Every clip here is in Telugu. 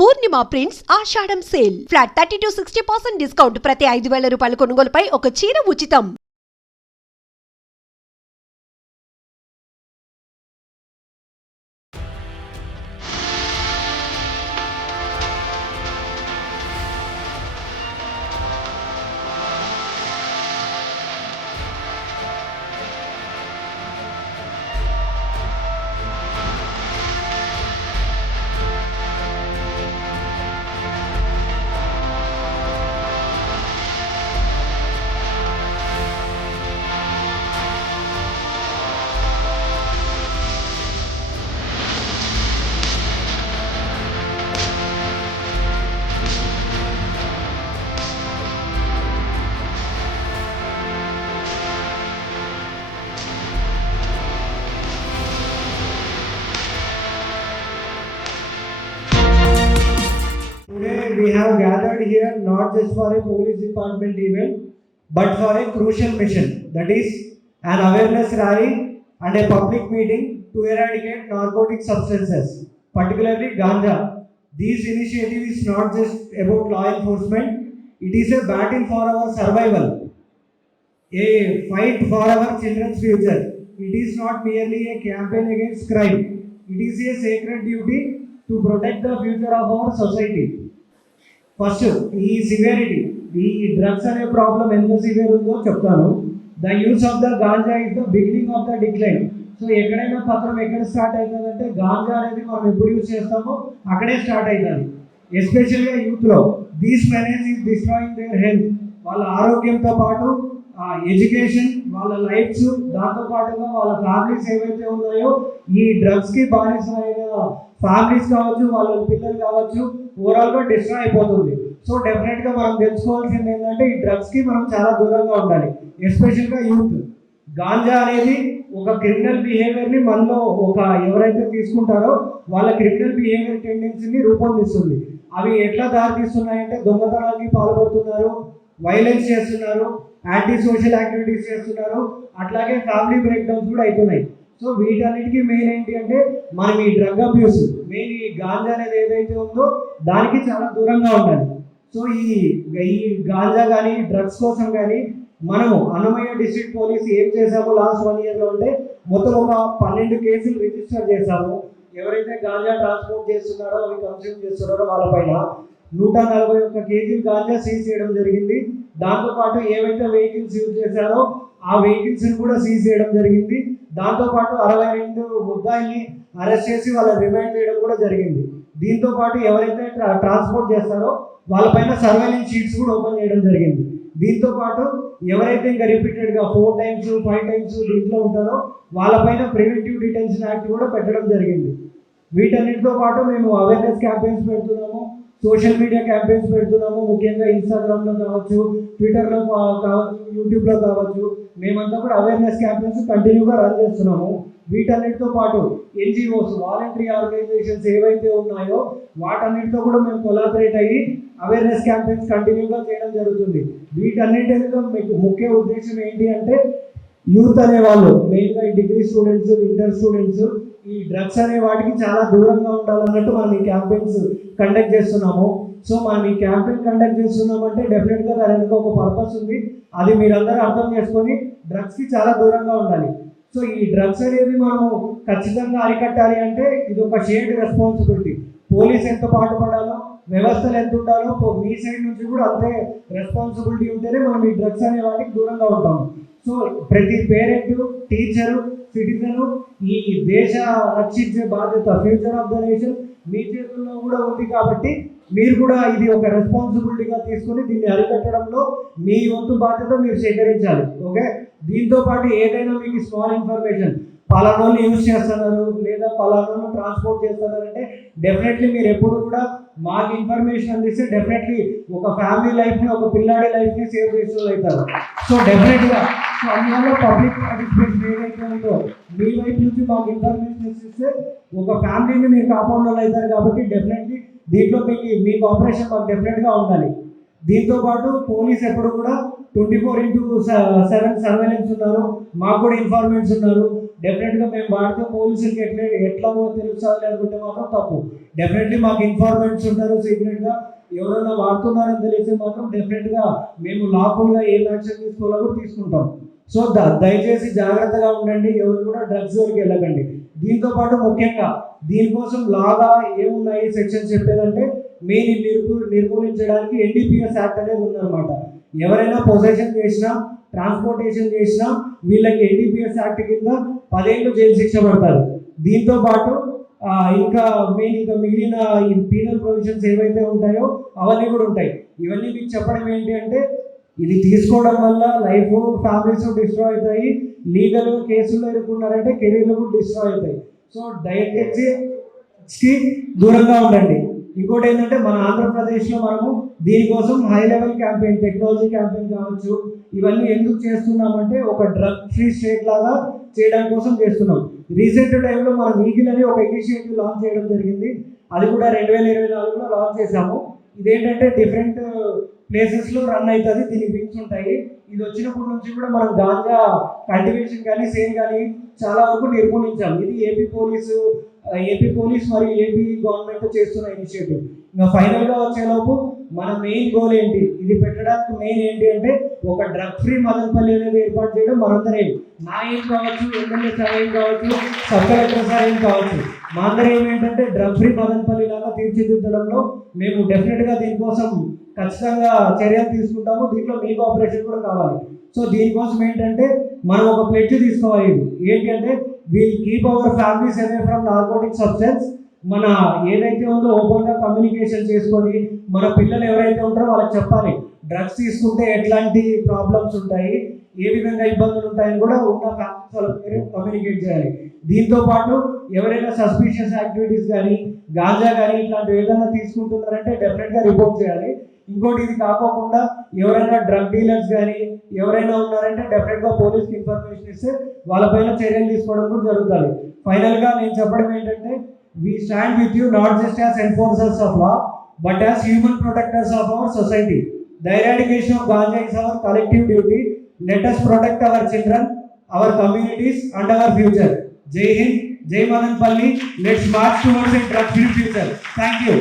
Purnima prints Ashadham sale flat 30 to 60% discount. ప్రతి 5,000 రూపాయల కొనుగోలుపై ఒక చీర ఉచితం. Today we have gathered here not just for a police department event, but for a crucial mission, that is an awareness rally and a public meeting to eradicate narcotic substances, particularly ganja. This initiative is not just about law enforcement, it is a battle for our survival, a fight for our children's future. It is not merely a campaign against crime, it is a sacred duty to protect the future of our society. First ఈ సివియరిటీ, ఈ డ్రగ్స్ అనే ప్రాబ్లం ఎంత సివియర్ ఉందో చెప్తాను. The use of the ganja is the beginning of the decline. So ఎక్కడైనా పత్రం ఎక్కడ స్టార్ట్ అవుతుందంటే గాంజా అనేది మనం ఎప్పుడు యూజ్ చేస్తామో అక్కడే స్టార్ట్ అవుతుంది. ఎస్పెషల్గా యూత్లో these menace is destroying their health. వాళ్ళ ఆరోగ్యంతో పాటు ఎడ్యుకేషన్, వాళ్ళ లైఫ్స్, దాంతోపాటుగా వాళ్ళ ఫ్యామిలీస్ ఏవైతే ఉన్నాయో ఈ డ్రగ్స్కి బానిసమైన ఫ్యామిలీస్ కావచ్చు, వాళ్ళ పిల్లలు కావచ్చు, ఓవరాల్గా డిస్ట్రాయ్ అయిపోతుంది. సో డెఫినెట్గా మనం తెలుసుకోవాల్సింది ఏంటంటే ఈ డ్రగ్స్కి మనం చాలా దూరంగా ఉండాలి, ఎస్పెషల్గా యూత్. గాంజా అనేది ఒక క్రిమినల్ బిహేవియర్ని మనలో ఎవరైతే తీసుకుంటారో వాళ్ళ క్రిమినల్ బిహేవియర్ టెండెన్సీని రూపొందిస్తుంది. అవి ఎట్లా దారితీస్తున్నాయంటే దొంగతనానికి పాల్పడుతున్నారు, వైలెన్స్ చేస్తున్నారు, యాంటీ సోషల్ యాక్టివిటీస్ చేస్తున్నారు, అట్లాగే ఫ్యామిలీ బ్రేక్ డౌన్స్ కూడా అవుతున్నాయి. సో వీటన్నిటికీ మెయిన్ ఏంటి అంటే మనం ఈ డ్రగ్ అబ్యూస్, మెయిన్ ఈ గాంజా అనేది ఏదైతే ఉందో దానికి చాలా దూరంగా ఉండాలి. సో ఈ గాంజా కానీ డ్రగ్స్ కోసం కానీ మనము అన్నమయ్య డిస్ట్రిక్ట్ పోలీస్ ఏం చేసామో లాస్ట్ 1 yearలో అంటే మొత్తం ఒక 12 కేసులు రిజిస్టర్ చేశాము. ఎవరైతే గాంజా ట్రాన్స్పోర్ట్ చేస్తున్నారో, అవి కన్స్యూమ్ చేస్తున్నారో వాళ్ళపైన 141 కేజీలు గాంజా సీజ్ చేయడం జరిగింది. దాంతోపాటు ఏవైతే వెహికల్స్ యూజ్ చేశారో ఆ వెహికల్స్ని కూడా సీజ్ చేయడం జరిగింది. దాంతోపాటు 62 ముద్దాయిల్ని అరెస్ట్ చేసి వాళ్ళని రిమాండ్ చేయడం కూడా జరిగింది. దీంతోపాటు ఎవరైతే ట్రాన్స్పోర్ట్ చేస్తారో వాళ్ళపైన సర్వేలెన్స్ షీట్స్ కూడా ఓపెన్ చేయడం జరిగింది. దీంతోపాటు ఎవరైతే ఇంకా రిపీటెడ్గా 4 times 5 times దీంట్లో ఉంటారో వాళ్ళపైన ప్రివెంటివ్ డిటెన్షన్ యాక్ట్ కూడా పెట్టడం జరిగింది. వీటన్నిటితో పాటు మేము అవేర్నెస్ క్యాంపెయిన్స్ పెడుతున్నాము, సోషల్ మీడియా క్యాంపెయిన్స్ పెడుతున్నాము. ముఖ్యంగా ఇన్స్టాగ్రామ్లో కావచ్చు, ట్విట్టర్లో కావచ్చు, యూట్యూబ్లో కావచ్చు, మేమంతా కూడా అవేర్నెస్ క్యాంపెయిన్స్ కంటిన్యూగా రన్ చేస్తున్నాము. వీటన్నిటితో పాటు NGOs, వాలంటరీ ఆర్గనైజేషన్స్ ఏవైతే ఉన్నాయో వాటన్నిటితో కూడా మేము కొలాబరేట్ అయ్యి అవేర్నెస్ క్యాంపెయిన్స్ కంటిన్యూగా చేయడం జరుగుతుంది. వీటన్నిటిలో మీకు ముఖ్య ఉద్దేశం ఏంటి అంటే యూత్ అనేవాళ్ళు, మెయిన్గా ఈ డిగ్రీ స్టూడెంట్స్, ఇంటర్ స్టూడెంట్స్ ఈ డ్రగ్స్ అనే వాటికి చాలా దూరంగా ఉండాలన్నట్టు మనం ఈ క్యాంపెయిన్స్ కండక్ట్ చేస్తున్నాము. సో మనం ఈ క్యాంపెయిన్ కండక్ట్ చేస్తున్నామంటే డెఫినెట్గా దానికి ఒక పర్పస్ ఉంది. అది మీరందరూ అర్థం చేసుకొని డ్రగ్స్కి చాలా దూరంగా ఉండాలి. సో ఈ డ్రగ్స్ అనేది మనము ఖచ్చితంగా అరికట్టాలి అంటే ఇది ఒక షేర్డ్ రెస్పాన్సిబిలిటీ. పోలీస్ ఎంత పాటుపడాలో, వ్యవస్థలు ఎంత ఉండాలో మీ సైడ్ నుంచి కూడా అంతే రెస్పాన్సిబిలిటీ ఉంటేనే మనం ఈ డ్రగ్స్ అనే వాటికి దూరంగా ఉంటాము. సో ప్రతి పేరెంట్, టీచరు, సిటిజను ఈ దేశ రక్షించే బాధ్యత, ఫ్యూచర్ ఆఫ్ ద నేషన్ మీ చేతుల్లో కూడా ఉంది. కాబట్టి మీరు కూడా ఇది ఒక రెస్పాన్సిబిలిటీగా తీసుకొని దీన్ని అరికట్టడంలో మీ వంతు బాధ్యత మీరు సేకరించాలి. ఓకే, దీంతో పాటు ఏదైనా మీకు స్మాల్ ఇన్ఫర్మేషన్ పలానోళ్ళు యూజ్ చేస్తున్నారు లేదా పలానోళ్ళు ట్రాన్స్పోర్ట్ చేస్తున్నారంటే డెఫినెట్లీ మీరు ఎప్పుడు కూడా మాకు ఇన్ఫర్మేషన్ అందిస్తే డెఫినెట్లీ ఒక ఫ్యామిలీ లైఫ్ని, ఒక పిల్లాడి లైఫ్ని సేవ్ చేసే అవుతారు. సో డెఫినెట్గా సో అందువల్ల పబ్లిక్ పార్టిసిపేషన్ ఏదైతే ఉందో మీ వైపు నుంచి మాకు ఇన్ఫర్మేషన్ ఇస్తే ఒక ఫ్యామిలీని మీరు కాపాడే వాళ్ళు అవుతారు. కాబట్టి డెఫినెట్లీ దీంట్లో మీ కోఆపరేషన్ మాకు డెఫినెట్గా ఉండాలి. దీంతోపాటు పోలీస్ ఎప్పుడు కూడా 24/7 సర్వేలెన్స్ ఉన్నారు, మాకు కూడా ఇన్ఫార్మెంట్స్ ఉన్నారు. డెఫినెట్గా మేము వాడితే పోలీసులకి ఎట్లా తెలుస్తుంది అనుకుంటే మాత్రం తప్పు. డెఫినెట్లీ మాకు ఇన్ఫార్మెంట్స్ ఉంటారు, సీక్రెట్గా ఎవరైనా వాడుతున్నారని తెలిస్తే మాత్రం డెఫినెట్గా మేము లాఫుల్గా ఏం యాక్షన్ తీసుకోవాలో కూడా తీసుకుంటాం. సో దయచేసి జాగ్రత్తగా ఉండండి, ఎవరు కూడా డ్రగ్స్ వరకు వెళ్ళకండి. దీంతో పాటు ముఖ్యంగా దీనికోసం లాగా ఏమున్నాయి సెక్షన్స్ చెప్పేదంటే మెయిన్ నిర్మూలించడానికి ఎన్డీపీఎస్ యాక్ట్ అనేది ఉందన్నమాట. ఎవరైనా పొసెషన్ చేసినా ట్రాన్స్పోర్టేషన్ చేసినా వీళ్ళకి ఎన్డీపీఎస్ యాక్ట్ కింద 10 ఏళ్ళు జైలు శిక్ష పడతారు. దీంతో పాటు ఇంకా మిగిలిన ఈ పీనల్ ప్రొవిజన్స్ ఏవైతే ఉంటాయో అవన్నీ కూడా ఉంటాయి. ఇవన్నీ మీకు చెప్పడం ఏంటి అంటే ఇది తీసుకోవడం వల్ల లైఫ్ ఫ్యామిలీస్ డిస్ట్రాయ్ అవుతాయి, లీగల్ కేసుల్లో ఇరుక్కున్నారంటే కెరీర్లు కూడా డిస్ట్రాయ్ అవుతాయి. సో దయచేసి దూరంగా ఉండండి. ఇంకోటి ఏంటంటే మన ఆంధ్రప్రదేశ్లో మనము దీనికోసం high level campaign, technology campaign కావచ్చు, ఇవన్నీ ఎందుకు చేస్తున్నామంటే ఒక డ్రగ్ ఫ్రీ స్టేట్ లాగా చేయడం కోసం చేస్తున్నాం. రీసెంట్ టైంలో మనం ఈగిల్ అని ఒక ఇనిషియేటివ్ లాంచ్ చేయడం జరిగింది. అది కూడా 2024లో లాంచ్ చేశాము. ఇదేంటంటే డిఫరెంట్ ప్లేసెస్లో రన్ అవుతుంది, దీనికి వింగ్స్ ఉంటాయి. ఇది వచ్చినప్పటి నుంచి కూడా మనం గాంజా కల్టివేషన్ కానీ సేల్ కానీ చాలా వరకు నిర్మూలించాం. ఇది ఏపీ పోలీస్ మరియు ఏపీ గవర్నమెంట్ చేస్తున్న ఇనిషియేటివ్. ఇంకా ఫైనల్గా వచ్చేలోపు మన మెయిన్ గోల్ ఏంటి, ఇది పెట్టడానికి మెయిన్ ఏంటి అంటే ఒక డ్రగ్ ఫ్రీ మదనపల్లి అనేది ఏర్పాటు చేయడం మనందరం. నా ఏం కావచ్చు, ఎమ్మెల్యే సార్ ఏం కావచ్చు, సబ్ కలెక్టర్ సార్ ఏం కావచ్చు, మా అందరం ఏమేంటంటే డ్రగ్ ఫ్రీ మదనపల్లి లాగా తీర్చిదిద్దడంలో మేము డెఫినెట్గా దీనికోసం ఖచ్చితంగా చర్యలు తీసుకుంటాము. దీంట్లో మీ కోఆపరేషన్ కూడా కావాలి. సో దీనికోసం ఏంటంటే మనం ఒక ప్లెడ్జ్ తీసుకోవాలి. ఏంటి అంటే will keep our families away from narcotic substance. మన ఏదైతే ఉందో ఓపెన్గా కమ్యూనికేషన్ చేసుకొని మన పిల్లలు ఎవరైతే ఉంటారో వాళ్ళకి చెప్పాలి డ్రగ్స్ తీసుకుంటే ఎట్లాంటి ప్రాబ్లమ్స్ ఉంటాయి, ఏ విధంగా ఇబ్బందులు ఉంటాయని కూడా ఉన్న ఫ్యామిలీస్ వాళ్ళ పేరెంట్స్ కమ్యూనికేట్ చేయాలి. దీంతో పాటు ఎవరైనా సస్పీషియస్ యాక్టివిటీస్ కానీ గాంజా కానీ ఇట్లాంటివి ఏదైనా తీసుకుంటున్నారంటే డెఫినెట్గా రిపోర్ట్ చేయాలి. ఇంకోటి ఇది కాకోకుండా ఎవరైనా డ్రగ్ డీలర్స్ కానీ ఎవరైనా ఉన్నారంటే డెఫినెట్గా పోలీస్కి ఇన్ఫర్మేషన్ ఇస్తే వాళ్ళపైన చర్యలు తీసుకోవడం కూడా జరుగుతుంది. ఫైనల్గా నేను చెప్పడం ఏంటంటే we stand with you not just as enforcers of law but as human protectors of our society. The eradication of ganja is our collective duty. Let us protect our children, our communities and our future. Jai Hind, Jai Madanpalli. Let's march towards a drug free future. Thank you.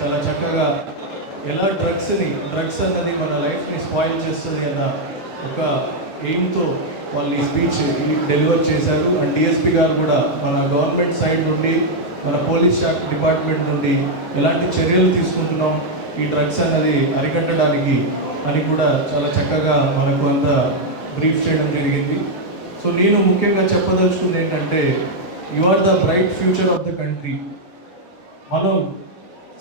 చాలా చక్కగా ఎలా డ్రగ్స్ అన్నది మన లైఫ్ని స్పాయిల్ చేస్తుంది అన్న ఒక ఎయిమ్తో వాళ్ళు ఈ స్పీచ్ డెలివర్ చేశారు. అండ్ డిఎస్పీ గారు కూడా మన గవర్నమెంట్ సైడ్ నుండి మన పోలీస్ శాఖ డిపార్ట్మెంట్ నుండి ఎలాంటి చర్యలు తీసుకుంటున్నాం ఈ డ్రగ్స్ అన్నది అరికట్టడానికి అని కూడా చాలా చక్కగా మనకు అంత బ్రీఫ్ చేయడం జరిగింది. సో నేను ముఖ్యంగా చెప్పదలుచుకుంది ఏంటంటే you are the bright future of the country. మనం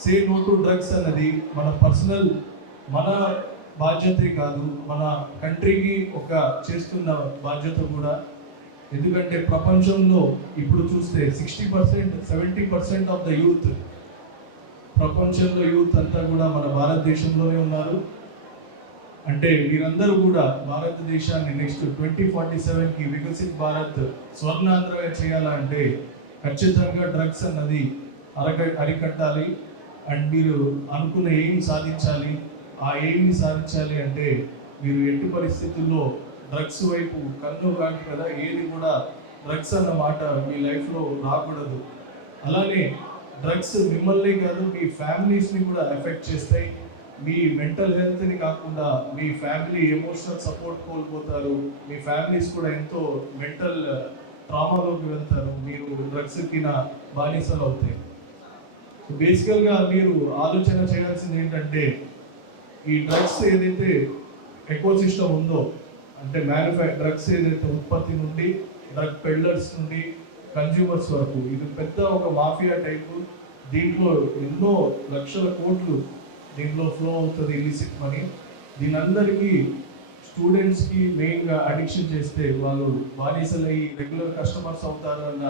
సే నో టు డ్రగ్స్ అన్నది మన పర్సనల్ మన బాధ్యతే కాదు, మన కంట్రీకి ఒక చేస్తున్న బాధ్యత కూడా. ఎందుకంటే ప్రపంచంలో ఇప్పుడు చూస్తే 60%, 70% ఆఫ్ ద యూత్, ప్రపంచంలో యూత్ అంతా కూడా మన భారతదేశంలోనే ఉన్నారు. అంటే వీరందరూ కూడా భారతదేశాన్ని నెక్స్ట్ 2047కి వికసిత్ భారత్ స్వర్ణాంధ్రగా చేయాలంటే ఖచ్చితంగా డ్రగ్స్ అన్నది అరికట్టాలి. అండ్ మీరు అనుకున్న ఎయిమ్ సాధించాలి. ఆ ఎయిమ్ని సాధించాలి అంటే మీరు ఎట్టి పరిస్థితుల్లో డ్రగ్స్ వైపు కన్ను కాదు కదా, ఏది కూడా డ్రగ్స్ అన్న మాట మీ లైఫ్లో రాకూడదు. అలానే డ్రగ్స్ మిమ్మల్ని కాదు మీ ఫ్యామిలీస్ని కూడా ఎఫెక్ట్ చేస్తాయి. మీ మెంటల్ హెల్త్ని కాకుండా మీ ఫ్యామిలీ ఎమోషనల్ సపోర్ట్ కోల్పోతారు. మీ ఫ్యామిలీస్ కూడా ఎంతో మెంటల్ ట్రామాలోకి వెళ్తారు. మీరు డ్రగ్స్కి బానిసలు అవుతాయి. బేసికల్గా మీరు ఆలోచన చేయాల్సింది ఏంటంటే ఈ డ్రగ్స్ ఏదైతే ఎకోసిస్టమ్ ఉందో అంటే డ్రగ్స్ ఏదైతే ఉత్పత్తి నుండి డ్రగ్ పెడ్లర్స్ నుండి కన్జ్యూమర్స్ వరకు ఇది పెద్ద ఒక మాఫియా టైపు. దీంట్లో ఎన్నో లక్షల కోట్లు దీంట్లో ఫ్లో అవుతుంది ఇలిసిట్ మనీ. దీని అందరికీ స్టూడెంట్స్కి మెయిన్గా అడిక్షన్ చేస్తే వాళ్ళు బానిసలై రెగ్యులర్ కస్టమర్స్ అవుతారు అన్న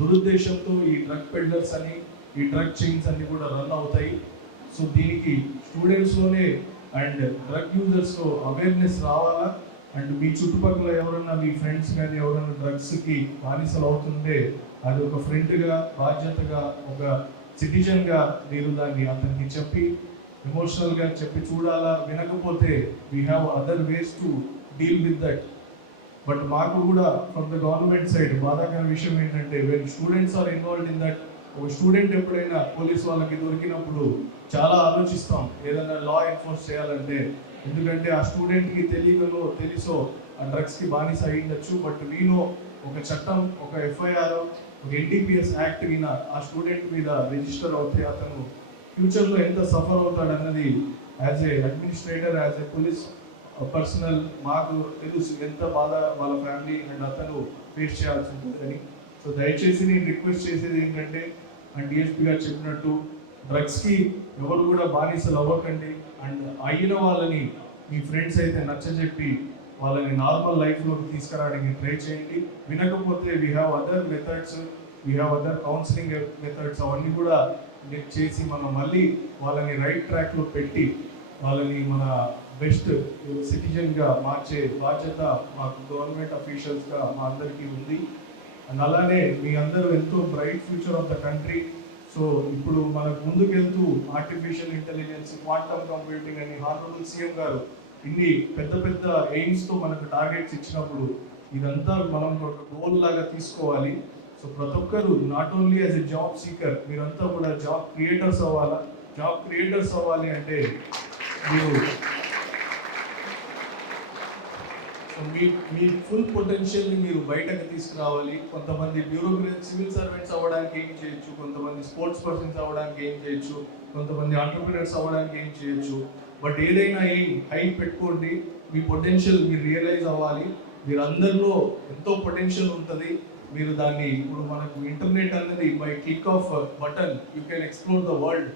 దురుద్దేశంతో ఈ డ్రగ్ పెడ్లర్స్ అని ఈ డ్రగ్ చైన్స్ అన్ని కూడా రన్ అవుతాయి. సో దీనికి స్టూడెంట్స్లోనే అండ్ డ్రగ్ యూజర్స్లో అవేర్నెస్ రావాలా. అండ్ మీ చుట్టుపక్కల ఎవరన్నా మీ ఫ్రెండ్స్ కానీ ఎవరైనా డ్రగ్స్కి బానిసలు అవుతుంటే అది ఒక ఫ్రెండ్గా బాధ్యతగా ఒక సిటిజన్గా మీరు దాన్ని అతనికి చెప్పి ఎమోషనల్గా చెప్పి చూడాలా. వినకపోతే we have other ways to deal with that. But మాకు కూడా ఫ్రమ్ ద గవర్నమెంట్ సైడ్ బాధాకర విషయం ఏంటంటే when students are involved in that, ఒక స్టూడెంట్ ఎప్పుడైనా పోలీస్ వాళ్ళకి దొరికినప్పుడు చాలా ఆలోచిస్తాం ఏదైనా లా ఎన్ఫోర్స్ చేయాలంటే. ఎందుకంటే ఆ స్టూడెంట్కి తెలియకలో తెలుసో ఆ డ్రగ్స్కి బానిస అయ్యిండొచ్చు. బట్ వీనో ఒక చట్టం, ఒక ఎఫ్ఐఆర్, ఒక ఎన్డీపీఎస్ యాక్ట్ విన ఆ స్టూడెంట్ మీద రిజిస్టర్ అవుతే అతను ఫ్యూచర్లో ఎంత సఫర్ అవుతాడన్నది as a administrator, as a police personnel మాకు తెలుసు ఎంత బాధ వాళ్ళ ఫ్యామిలీ అండ్ అతను ఫేస్ చేయాల్సి ఉంటుందని. సో దయచేసి నేను రిక్వెస్ట్ చేసేది ఏంటంటే, అండ్ డిఎస్పీ గారు చెప్పినట్టు డ్రగ్స్కి ఎవరు కూడా బానిసలు అవ్వకండి. అండ్ అయిన వాళ్ళని మీ ఫ్రెండ్స్ అయితే నచ్చజెప్పి వాళ్ళని నార్మల్ లైఫ్లోకి తీసుకురావడానికి ట్రై చేయండి. వినకపోతే we have other methods, we have other counselling methods, అవన్నీ కూడా చేసి మనం మళ్ళీ వాళ్ళని రైట్ ట్రాక్లో పెట్టి వాళ్ళని మన బెస్ట్ సిటిజన్గా మార్చే బాధ్యత మాకు గవర్నమెంట్ అఫీషియల్స్గా మా అందరికీ ఉంది. అండ్ అలానే మీ అందరూ ఎంతో bright future of the country. So ఇప్పుడు మనకు ముందుకెళ్తూ ఆర్టిఫిషియల్ ఇంటెలిజెన్స్, క్వాంటమ్ కంప్యూటింగ్ అని హానరబుల్ సీఎం గారు ఇన్ని పెద్ద పెద్ద ఎయిమ్స్తో మనకు టార్గెట్స్ ఇచ్చినప్పుడు ఇదంతా మనం ఒక గోల్ లాగా తీసుకోవాలి. సో ప్రతి ఒక్కరు not only as a job seeker, మీరంతా కూడా జాబ్ క్రియేటర్స్ అవ్వాలా. జాబ్ క్రియేటర్స్ అవ్వాలి అంటే మీరు మీ ఫుల్ పొటెన్షియల్ని మీరు బయటకు తీసుకురావాలి. కొంతమంది బ్యూరోక్రసీ సివిల్ సర్వెంట్స్ అవ్వడానికి ఏం చేయొచ్చు, కొంతమంది స్పోర్ట్స్ పర్సన్స్ అవ్వడానికి ఏం చేయొచ్చు, కొంతమంది ఆంటర్ప్రినర్స్ అవ్వడానికి ఏం చేయొచ్చు. బట్ ఏదైనా ఏం హైప్ పెట్టుకోండి, మీ పొటెన్షియల్ మీరు రియలైజ్ అవ్వాలి. మీరు అందరిలో ఎంతో పొటెన్షియల్ ఉంటుంది. మీరు దాన్ని ఇప్పుడు మనకు ఇంటర్నెట్ అనేది by click of button you can explore the world.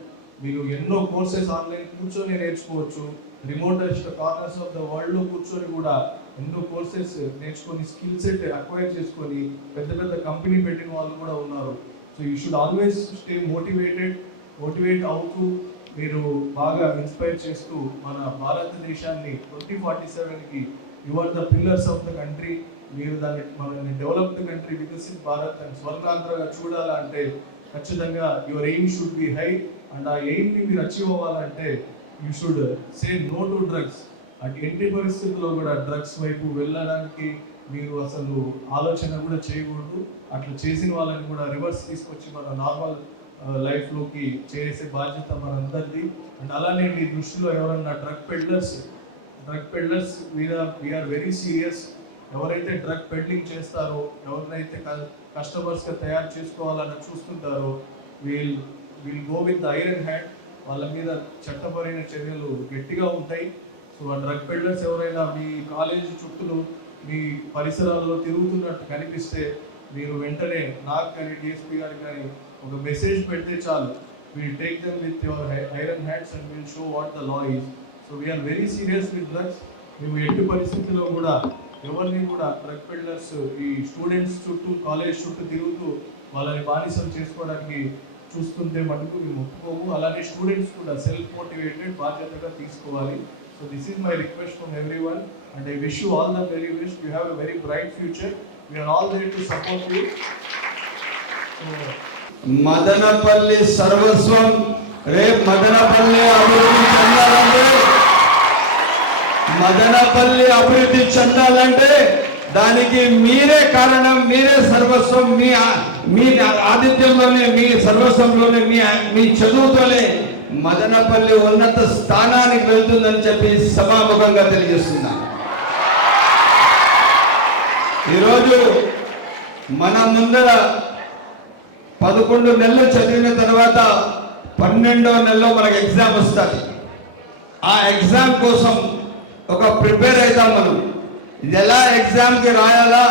మీరు ఎన్నో కోర్సెస్ ఆన్లైన్ కూర్చొని నేర్చుకోవచ్చు. రిమోటెస్ట్ కార్నర్స్ ఆఫ్ ద వరల్డ్లో కూర్చొని కూడా ఎన్నో కోర్సెస్ నేర్చుకొని స్కిల్ సెట్ అక్వైర్ చేసుకొని పెద్ద పెద్ద కంపెనీ పెట్టిన వాళ్ళు కూడా ఉన్నారు. So you should always stay motivate అవుతూ మీరు బాగా ఇన్స్పైర్ చేస్తూ మన భారతదేశాన్ని 2047కి you are the pillars of the country. మీరు దాన్ని మనల్ని developed country, Viksit Bharat and స్వర్గాంధ్రగా చూడాలంటే ఖచ్చితంగా your aim should be high. And ఆ ఎయిమ్ని మీరు అచీవ్ అవ్వాలంటే you should say no to drugs. అటు ఎట్టి పరిస్థితుల్లో కూడా డ్రగ్స్ వైపు వెళ్ళడానికి మీరు అసలు ఆలోచన కూడా చేయకూడదు. అట్లా చేసిన వాళ్ళని కూడా రివర్స్ తీసుకొచ్చి మన నార్మల్ లైఫ్లోకి చేసే బాధ్యత మనందరిది. అండ్ అలానే మీ దృష్టిలో ఎవరన్నా డ్రగ్ పెడ్లర్స్ మీద వీఆర్ వెరీ సీరియస్. ఎవరైతే డ్రగ్ పెడ్లింగ్ చేస్తారో, ఎవరినైతే కస్టమర్స్గా తయారు చేసుకోవాలని చూస్తుంటారో we'll go with the iron hand. వాళ్ళ మీద చట్టపరమైన చర్యలు గట్టిగా ఉంటాయి. సో ఆ డ్రగ్ పెడ్లర్స్ ఎవరైనా మీ కాలేజీ చుట్టూ మీ పరిసరాల్లో తిరుగుతున్నట్టు కనిపిస్తే మీరు వెంటనే నాకు కానీ డిఎస్పీ గారికి కానీ ఒక మెసేజ్ పెడితే చాలు. Will take them with your iron hands and will show what the law is. So we are very serious with drugs. మేము ఎట్టి పరిస్థితుల్లో కూడా ఎవరిని కూడా డ్రగ్ పెడ్లర్స్ ఈ స్టూడెంట్స్ చుట్టూ కాలేజ్ చుట్టూ తిరుగుతూ వాళ్ళని బానిసలు చేసుకోవడానికి చూస్తుంటే మటుకు మేము ఒప్పుకోము. అలానే స్టూడెంట్స్ కూడా సెల్ఫ్ మోటివేటెడ్ బాధ్యతగా తీసుకోవాలి. So this is my request from everyone and I wish you all the very best. You have a very bright future. We are all there to support you. Madanapalle సర్వస్వం. రేపు మదనపల్లి అభివృద్ధి చెందాలంటే దానికి మీరే కారణం, మీరే సర్వస్వం. మీ ఆతిథ్యంలోనే, మీ సర్వస్వంలోనే, మీ చదువుతోనే మదనపల్లి ఉన్నత స్థానానికి వెళ్తుందని చెప్పి సభాముఖంగా తెలియజేస్తున్నా. ఈరోజు మన ముందర 11 నెలలు చదివిన తర్వాత 12వ నెలలో మనకు ఎగ్జామ్ వస్తుంది. ఆ ఎగ్జామ్ కోసం ఒక ప్రిపేర్ అవుతాం మనం. ఇది ఎలా ఎగ్జామ్కి రాయాలా,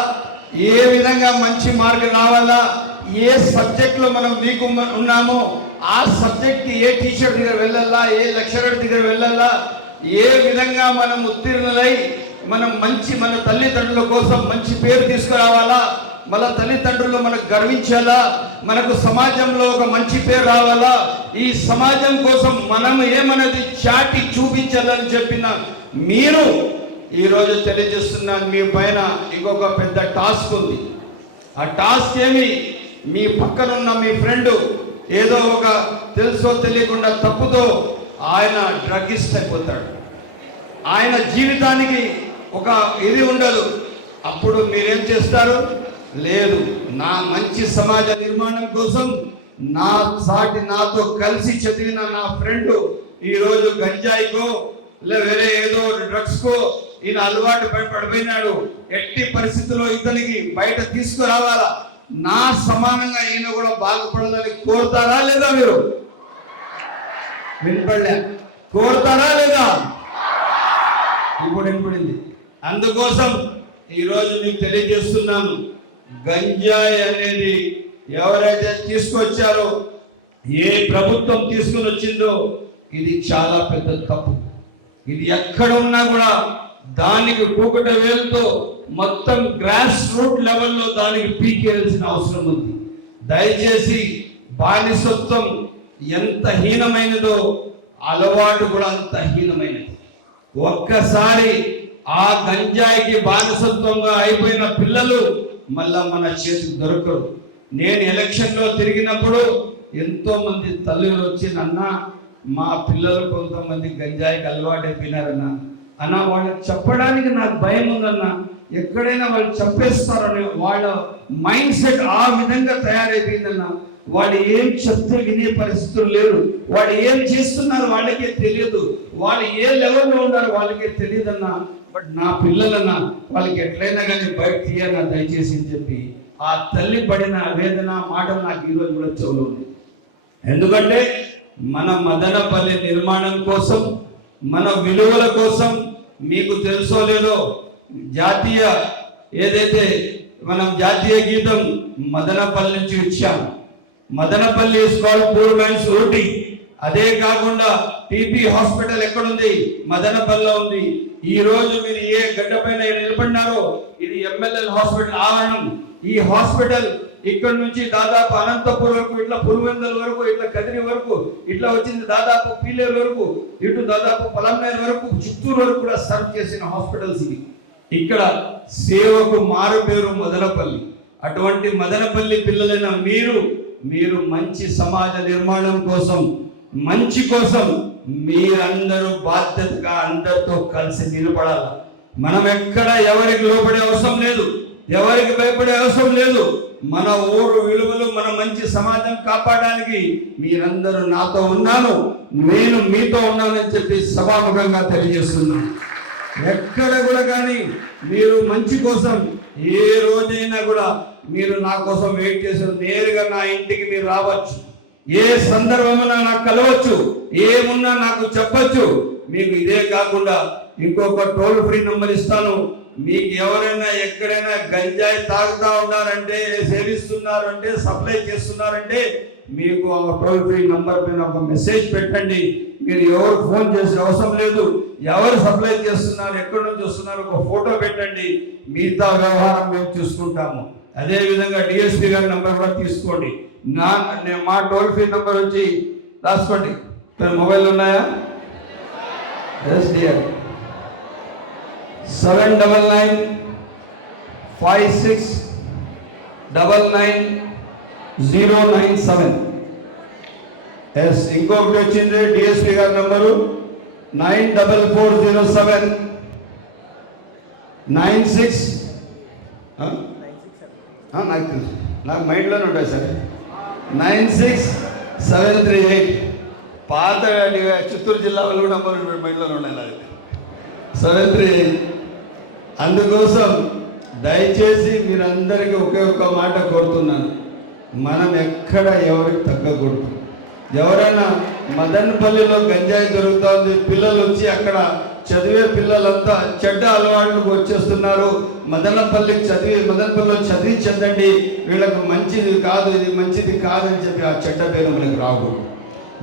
ఏ విధంగా మంచి మార్క్ రావాలా, ఏ సబ్జెక్ట్లో మనం వీక్ ఉన్నామో ఆ సబ్జెక్ట్కి ఏ టీచర్ దగ్గర వెళ్ళాలా, ఏ లెక్చరర్ దగ్గర వెళ్ళాలా, ఏ విధంగా మనం ఉత్తీర్ణులై మనం మన తల్లిదండ్రుల కోసం మంచి పేరు తీసుకురావాలా, మన తల్లిదండ్రులు మనకు గర్వించాలా, మనకు సమాజంలో ఒక మంచి పేరు రావాలా, ఈ సమాజం కోసం మనం ఏమన్నది చాటి చూపించాలని చెప్పిన మీరు ఈరోజు తెలియజేస్తున్నాను. మీ పైన ఇంకొక పెద్ద టాస్క్ ఉంది. ఆ టాస్క్ ఏమి, మీ పక్కనున్న మీ ఫ్రెండ్ ఏదో ఒక తెలుసో తెలియకుండా తప్పుతో ఆయన డ్రగ్గిస్ట్ అయిపోతాడు. ఆయన జీవితానికి ఒక ఇది ఉండదు. అప్పుడు మీరేం చేస్తారు? లేదు, నా మంచి సమాజ నిర్మాణం కోసం నా సాటి నాతో కలిసి చదివిన నా ఫ్రెండ్ ఈరోజు గంజాయికో లేదా వేరే ఏదో డ్రగ్స్కో ఈయన అలవాటు పడిపోయినాడు, ఎట్టి పరిస్థితుల్లో ఇతనికి బయట తీసుకురావాలా, నా సమానంగా ఈయన కూడా బాగుపడాలని కోరుతారా లేదా? మీరు వినపడలే? కోరుతారా లేదా? ఇప్పుడు వినపడింది. అందుకోసం ఈరోజు మీకు తెలియజేస్తున్నాను, గంజాయి అనేది ఎవరైతే తీసుకొచ్చారో, ఏ ప్రభుత్వం తీసుకుని వచ్చిందో, ఇది చాలా పెద్ద తప్పు. ఇది ఎక్కడ ఉన్నా కూడా దానికి కూకట వేలుతో మొత్తం గ్రాస్ రూట్ లెవెల్లో దానికి పీకేయాల్సిన అవసరం ఉంది. దయచేసి బానిసత్వం ఎంత హీనమైనదో అలవాటు కూడా అంత హీనమైనది. ఒక్కసారి ఆ గంజాయికి బానిసత్వంగా అయిపోయిన పిల్లలు మళ్ళా మన చేతికి దొరకరు. నేను ఎలక్షన్లో తిరిగినప్పుడు ఎంతో మంది తల్లులు వచ్చి, అన్న మా పిల్లలు కొంతమంది గంజాయికి అలవాటు అయిపోయినారన్న, అన్న వాళ్ళకి చెప్పడానికి నాకు భయం ఉందన్న, ఎక్కడైనా వాళ్ళు చెప్పేస్తారని వాళ్ళ మైండ్ సెట్ ఆ విధంగా తయారైపోయిందన్న. వాళ్ళు ఏం చెప్తే వినే పరిస్థితులు లేరు, వాళ్ళు ఏం చేస్తున్నారు వాళ్ళకే తెలియదు, వాళ్ళు ఏ లెవెల్లో ఉన్నారు వాళ్ళకే తెలియదన్నా. బట్ నా పిల్లలన్నా వాళ్ళకి ఎట్లయినా కానీ బయట తీయన్నా దయచేసి అని చెప్పి ఆ తల్లి పడిన వేదన మాటలు నాకు ఈరోజు కూడా చెవులు ఉంది. ఎందుకంటే మన మదనపల్లి నిర్మాణం కోసం, మన విలువల కోసం, మీకు తెలుసో లేదో జాతీయ ఏదైతే మనం జాతీయ గీతం మదనపల్లి నుంచి ఇచ్చాం. Madanapalle is called poor man's Ooty. అదే కాకుండా టీబీ హాస్పిటల్ ఎక్కడుంది? మదనపల్లిలో ఉంది. ఈ రోజు మీరు ఏ గడ్డ పైన నిలబడినారో ఇది ఎంఎల్ఎల్ హాస్పిటల్ ఆవరణం. ఈ హాస్పిటల్ ఇక్కడ నుంచి దాదాపు అనంతపురం వరకు, ఇట్లా పులివెందుల వరకు, ఇట్లా కదిరి వరకు, ఇట్లా వచ్చింది దాదాపు పీలేరు వరకు, ఇటు దాదాపు పలమనేరు వరకు, చిత్తూరు వరకు కూడా సర్వ్ చేసిన హాస్పిటల్స్ ఇవి. ఇక్కడ సేవకు మారు పేరు మదనపల్లి. అటువంటి మదనపల్లి పిల్లలైన మీరు మంచి సమాజ నిర్మాణం కోసం, మంచి కోసం మీరందరూ బాధ్యతగా అందరితో కలిసి నిలబడాలి. మనం ఎక్కడ ఎవరికి లోపడే అవసరం లేదు, ఎవరికి భయపడే అవసరం లేదు. మన ఊరు విలువలు, మన మంచి సమాజం కాపాడడానికి మీరందరూ నాతో ఉన్నాను, నేను మీతో ఉన్నానని చెప్పి సభాముఖంగా తెలియజేస్తున్నాను. ఎక్కడ కూడా కానీ మీరు మంచి కోసం ఏ రోజైనా కూడా మీరు నా కోసం వెయిట్ చేసి నేరుగా నా ఇంటికి మీరు రావచ్చు, ఏ సందర్భమైనా నాకు కలవచ్చు, ఏమున్నా నాకు చెప్పచ్చు. మీకు ఇదే కాకుండా ఇంకొక టోల్ ఫ్రీ నెంబర్ ఇస్తాను. మీకు ఎవరైనా ఎక్కడైనా గంజాయి తాగుతా ఉన్నారంటే, సేవిస్తున్నారంటే, సప్లై చేస్తున్నారంటే మీకు ఆ టోల్ ఫ్రీ నంబర్ పైన ఒక మెసేజ్ పెట్టండి. మీరు ఎవరు ఫోన్ చేసే అవసరం లేదు. ఎవరు సప్లై చేస్తున్నారు, ఎక్కడి నుంచి వస్తున్నారు, ఒక ఫోటో పెట్టండి. మిగతా వ్యవహారం మేము చూసుకుంటాము. అదేవిధంగా డిఎస్పీ గారి నంబర్ కూడా తీసుకోండి. మా టోల్ ఫ్రీ నంబర్ వచ్చి రాసుకోండి. మొబైల్ ఉన్నాయా? 79956999097. ఇంకొకటి వచ్చింది డిఎస్పీ గారి నంబరు 94407996. నాకు తెలుసు, నాకు మైండ్లోనే ఉంటాయి సార్. 96738. పాత చిత్తూరు జిల్లా వాళ్ళు కూడా నంబర్ మైండ్లోనే ఉన్నాయి నాకు 738. అందుకోసం దయచేసి మీరందరికీ ఒకే ఒక్క మాట కోరుతున్నాను, మనం ఎక్కడ ఎవరికి తగ్గకూడదు. ఎవరైనా మదనపల్లిలో గంజాయి దొరుకుతుంది, పిల్లలు వచ్చి అక్కడ చదివే పిల్లలంతా చెడ్డ అలవాట్లకు వచ్చేస్తున్నారు. మదనపల్లిలో చదివి చెందండి, వీళ్ళకు మంచిది కాదు, ఇది మంచిది కాదని చెప్పి ఆ చెడ్డ పేరు మనకు రావు.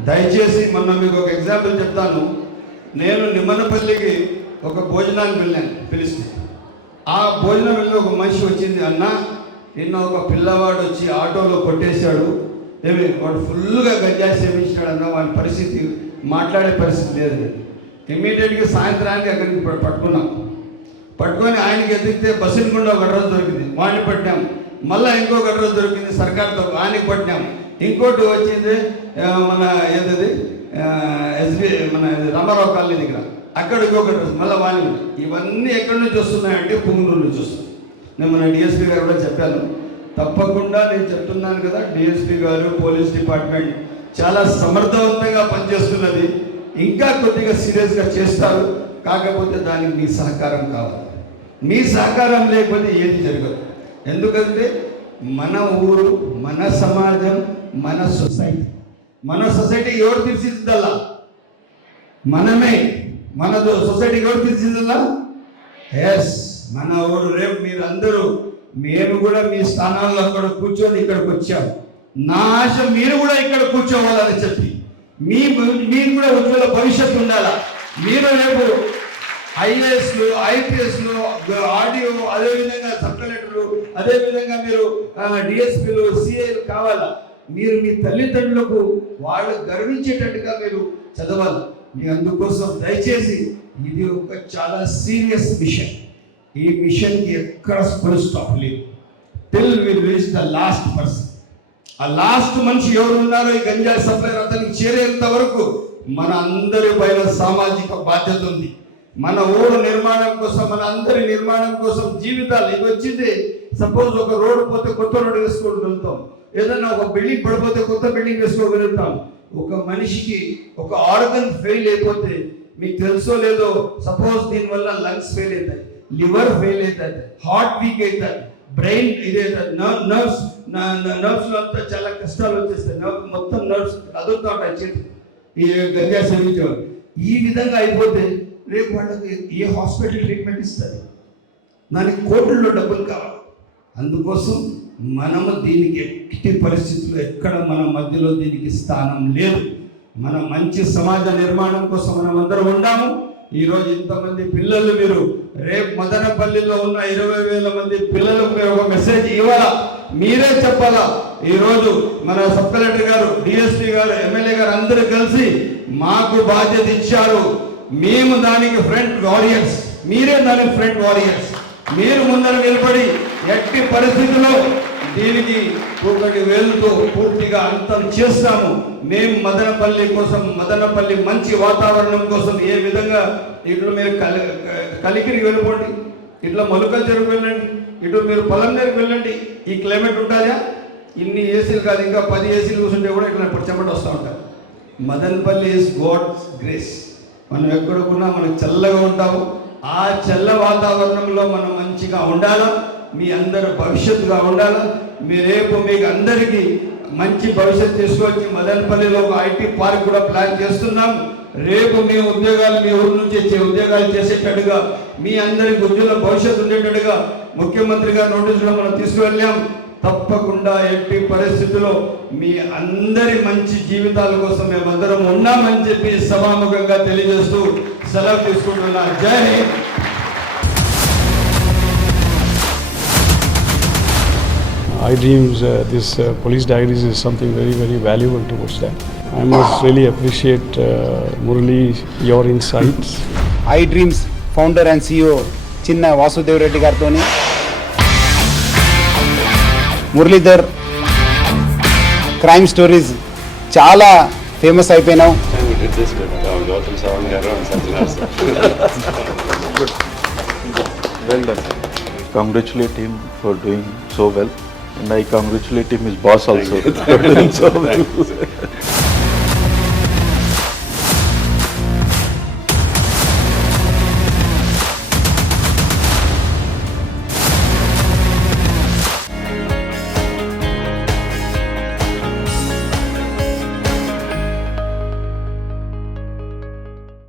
దయచేసి మొన్న మీకు ఒక ఎగ్జాంపుల్ చెప్తాను. నేను నిమ్మనపల్లికి ఒక భోజనానికి పిలిస్తే ఆ భోజనం వెళ్ళి ఒక మనిషి వచ్చింది, అన్న నిన్న ఒక పిల్లవాడు వచ్చి ఆటోలో కొట్టేశాడు, వాడు ఫుల్గా గంజాయి సేవించాడు అన్న, వాడి పరిస్థితి మాట్లాడే పరిస్థితి లేదు. ఇమ్మీడియట్గా సాయంత్రానికి అక్కడికి పట్టుకొని ఆయనకి ఎదిగితే బస్సునికుండా ఒక అడ్రస్ దొరికింది, వాడిని పట్టాం. మళ్ళీ ఇంకొక అడ్రస్ దొరికింది సర్కార్తో, ఆయనకి పట్టాం. ఇంకోటి వచ్చింది మన ఏదది మన రామారావు కాలనీ దగ్గర, అక్కడ ఇంకొక అడ్రస్, మళ్ళీ వాణి. ఇవన్నీ ఎక్కడి నుంచి వస్తున్నాయంటే పుంగనూరు నుంచి వస్తుంది. నేను మన డిఎస్పీ గారు కూడా చెప్పాను. తప్పకుండా నేను చెప్తున్నాను కదా, డిఎస్పీ గారు పోలీస్ డిపార్ట్మెంట్ చాలా సమర్థవంతంగా పనిచేస్తున్నది. ఇంకా కొద్దిగా సీరియస్గా చేస్తారు. కాకపోతే దానికి మీ సహకారం కావాలి. మీ సహకారం లేకపోతే ఏది జరగదు. ఎందుకంటే మన ఊరు, మన సమాజం, మన సొసైటీ ఎవరు తీర్చిదిద్దల్లా? మనమే. మన సొసైటీ ఎవరు తీర్చిదిద్దల్లా? ఎస్, మన ఊరు. రేపు మీరు అందరూ, మేము కూడా మీ స్థానాల్లో అక్కడ కూర్చొని ఇక్కడికి వచ్చాం. నా ఆశ మీరు కూడా ఇక్కడ కూర్చోవాలని చెప్పి, మీరు కూడా ఉజ్వల భవిష్యత్తు ఉండాలా. మీరు రేపు ఐఏఎస్లు, ఐపీఎస్లు, ఆడియో, అదేవిధంగా సబ్ కలెక్టర్లు, అదేవిధంగా మీరు డిఎస్పీలు, సిఐలు కావాలా. మీరు మీ తల్లిదండ్రులకు వాళ్ళు గర్వించేటట్టుగా మీరు చదవాలి. మీ అందుకోసం దయచేసి ఇది ఒక చాలా సీరియస్ మిషన్. ఈ మిషన్కి ఎక్కడ ఫుల్ స్టాప్ లేదు. Till will reach the last person. ఆ లాస్ట్ మనిషి ఎవరు ఉన్నారో ఈ గంజాయి సప్లైర్ అతనికి చేరేంత వరకు మన అందరి పైన సామాజిక బాధ్యత ఉంది. మన ఊరు నిర్మాణం కోసం, మన అందరి నిర్మాణం కోసం జీవితాలు. ఇది వచ్చింది, సపోజ్ ఒక రోడ్డు పోతే కొత్త రోడ్డు వేసుకోగలుగుతాం, ఏదైనా ఒక బిల్డింగ్ పడిపోతే కొత్త బిల్డింగ్ వేసుకోగలుగుతాం. ఒక మనిషికి ఒక ఆర్గన్ ఫెయిల్ అయిపోతే, మీకు తెలుసో లేదో, సపోజ్ దీనివల్ల లంగ్స్ ఫెయిల్ అవుతాయి, లివర్ ఫెయిల్ అవుతుంది, హార్ట్ వీక్ అవుతుంది, బ్రెయిన్ ఇదవుతుంది, నర్వ్స్లో అంతా చాలా కష్టాలు వచ్చేస్తాయి. మొత్తం నర్వ్స్ అదురుతూ ఉంటాయి చేతి ఈ గంజా సేవించేవారు. ఈ విధంగా అయిపోతే రేపు వాళ్ళకి ఏ హాస్పిటల్ ట్రీట్మెంట్ ఇస్తారు? దానికి కోట్లలో డబ్బులు కావాలి. అందుకోసం మనము దీనికి ఎట్టి పరిస్థితుల్లో ఎక్కడ మన మధ్యలో దీనికి స్థానం లేదు. మన మంచి సమాజ నిర్మాణం కోసం మనం అందరం ఉండాము. ఈరోజు ఇంతమంది పిల్లలు, మీరు రేపు మదనపల్లిలో ఉన్న 20,000 మంది పిల్లలకు మీరు ఒక మెసేజ్ ఇవ్వాలా, మీరే చెప్పాలా. ఈరోజు మన సబ్ కలెక్టర్ గారు, డిఎస్పీ గారు, ఎమ్మెల్యే గారు అందరూ కలిసి మాకు బాధ్యత ఇచ్చారు. మేము దానికి ఫ్రంట్ వారియర్స్, మీరే దానికి ఫ్రంట్ వారియర్స్. మీరు ముందర నిలబడి ఎట్టి పరిస్థితుల్లో దీనికి 1,000తో పూర్తిగా అంతం చేస్తాము. మేము మదనపల్లి కోసం, మదనపల్లి మంచి వాతావరణం కోసం ఏ విధంగా, ఇట్లా మీరు కలికిరికి వెళ్ళిపోండి, ఇట్లా మలుకల్ చెరుకు వెళ్ళండి, ఇటు మీరు పొలంనేరుకు వెళ్ళండి. ఈ క్లైమేట్ ఉంటుందా? ఇన్ని ఏసీలు కాదు, ఇంకా 10 ఏసీలు కూర్చుంటే కూడా ఇట్లా చెమట వస్తూ ఉంటారు. Madanapalle is God's grace. మనం ఎక్కడుకున్నా మనకు చల్లగా ఉంటాము. ఆ చల్ల వాతావరణంలో మనం మంచిగా ఉండాలా. మీ అందరు భవిష్యత్తుగా ఉండాలా. రేపు మీకు అందరికీ మంచి భవిష్యత్తు తీసుకొచ్చి మదనపల్లిలో ఒక ఐటీ పార్క్ కూడా ప్లాన్ చేస్తున్నాం. రేపు మీ ఉద్యోగాలు, మీ ఊరు నుంచి ఉద్యోగాలు చేసేటట్టుగా, మీ అందరికి ఉద్యోగ భవిష్యత్తు ఉండేటట్టుగా ముఖ్యమంత్రి గారు నోటీసులో మనం తీసుకువెళ్ళాం. తప్పకుండా ఎట్టి పరిస్థితుల్లో మీ అందరి మంచి జీవితాల కోసం మేమందరం ఉన్నామని చెప్పి సభాముఖంగా తెలియజేస్తూ సెలవు తీసుకుంటున్నా. జై Hind. iDreams, this police diaries is something very, very valuable towards that. I must really appreciate Murali, your insights. iDreams founder and CEO చిన్న వాసుదేవ్ రెడ్డి గారితో మురళీధర్ క్రైమ్ స్టోరీస్ చాలా famous అయిపోయినావు. Well done. Congratulate him for doing so well, and I congratulate him, his boss also. For doing so well.